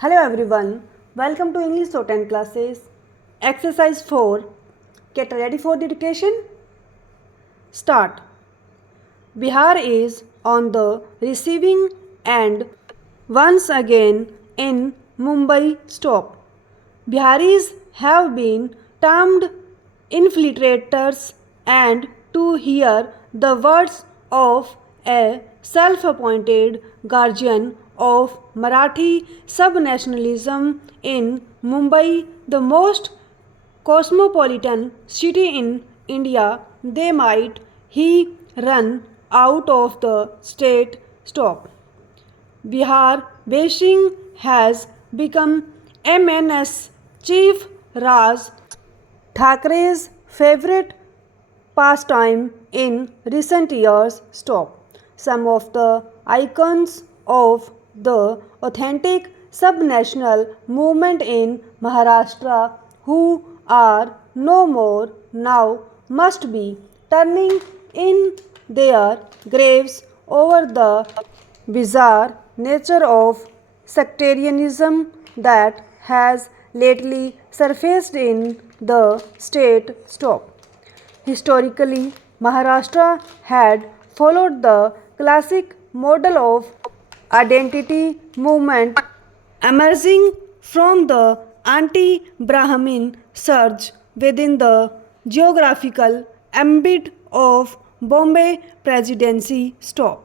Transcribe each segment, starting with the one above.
Hello everyone, welcome to English Short 10 classes. Exercise 4. Get ready for the education. Start. Bihar is on the receiving end once again in Mumbai stop. Biharis have been termed infiltrators, and to hear the words of a self-appointed guardian of Marathi sub-nationalism in Mumbai, the most cosmopolitan city in India, they might he run out of the state stop. Bihar bashing has become MNS Chief Raj Thakre's favorite pastime in recent years. Stop. Some of the icons of the authentic subnational movement in Maharashtra who are no more now must be turning in their graves over the bizarre nature of sectarianism that has lately surfaced in the state. Stop. Historically, Maharashtra had followed the classic model of identity movement emerging from the anti Brahmin surge within the geographical ambit of Bombay Presidency. Stop.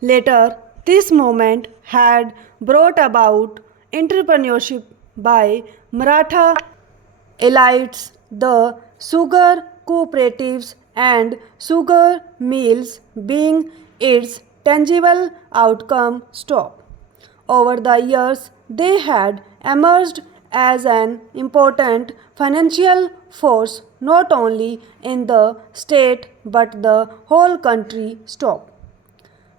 Later, this movement had brought about entrepreneurship by Maratha elites, the sugar cooperatives, and sugar mills being its tangible outcome. Stop. Over the years, they had emerged as an important financial force not only in the state but the whole country. Stop.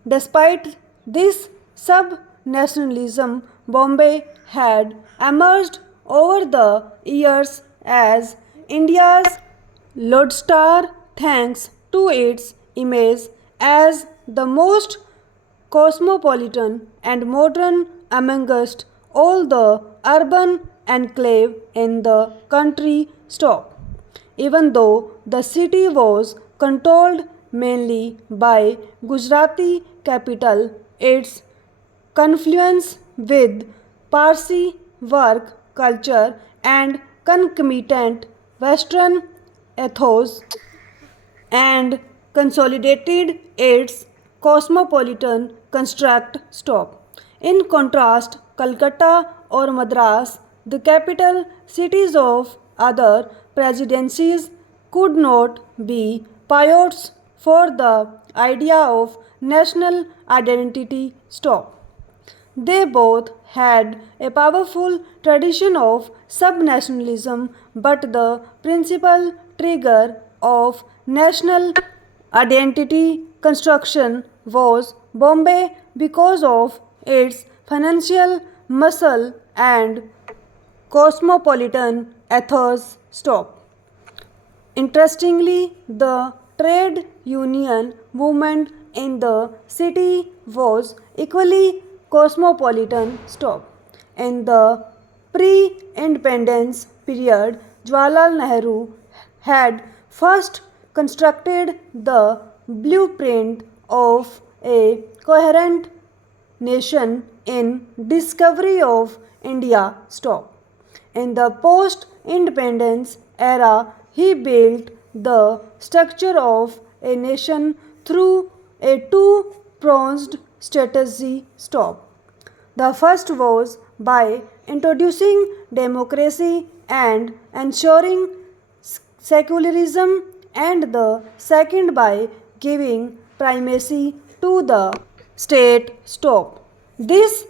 Despite this sub-nationalism, Bombay had emerged over the years as India's lodestar thanks to its image as the most cosmopolitan and modern amongst all the urban enclave in the country. Stop. Even though the city was controlled mainly by Gujarati capital, its confluence with Parsi work culture and concomitant Western ethos and consolidated its cosmopolitan construct. Stop. In contrast, Calcutta or Madras, the capital cities of other presidencies, could not be pivots for the idea of national identity. Stop. They both had a powerful tradition of subnationalism, but the principal trigger of national identity construction was Bombay because of its financial muscle and cosmopolitan ethos. Stop. Interestingly, the trade union movement in the city was equally cosmopolitan. Stop. In the pre-independence period, Jawaharlal Nehru had first constructed the blueprint of a coherent nation in discovery of India. Stop. In the post-independence era, he built the structure of a nation through a two-pronged strategy. Stop. The first was by introducing democracy and ensuring secularism, and the second by giving primacy to the state. Stop. This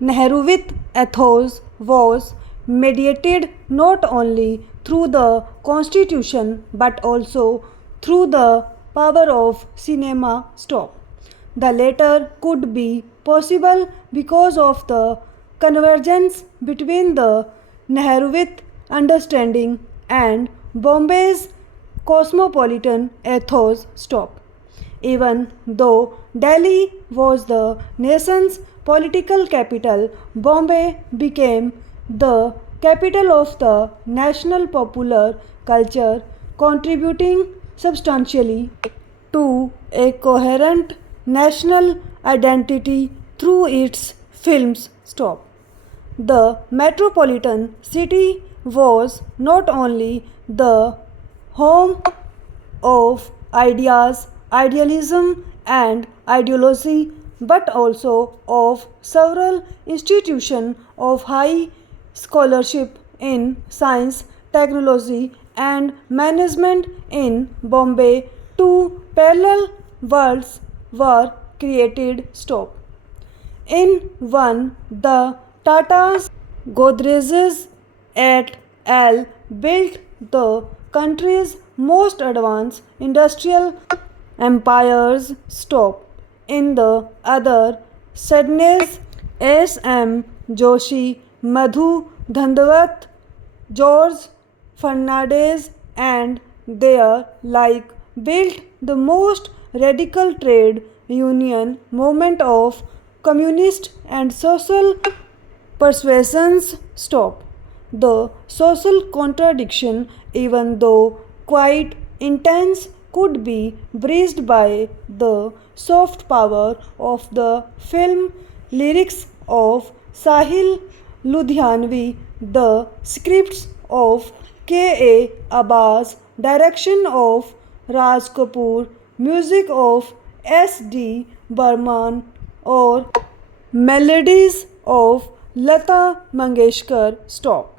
Nehruite ethos was mediated not only through the constitution but also through the power of cinema. Stop. The latter could be possible because of the convergence between the Nehruite understanding and Bombay's cosmopolitan ethos. Stop. Even though Delhi was the nation's political capital, Bombay became the capital of the national popular culture, contributing substantially to a coherent national identity through its films. Stop. The metropolitan city was not only the home of ideas, idealism, and ideology, but also of several institutions of high scholarship in science, technology, and management in Bombay. Two parallel worlds were created. Stop. In one, the Tatas, Godrej's et al. Built the country's most advanced industrial empires. Stop. In the other, Sydney's S.M. Joshi, Madhu Dhandwat, George Fernandez, and their like built the most radical trade union movement of communist and social persuasions. Stop. The social contradiction, even though quite intense, could be breached by the soft power of the film lyrics of Sahil Ludhianvi, the scripts of K.A. Abbas, direction of Raj Kapoor, music of S.D. Burman, or melodies of Lata Mangeshkar. Stop.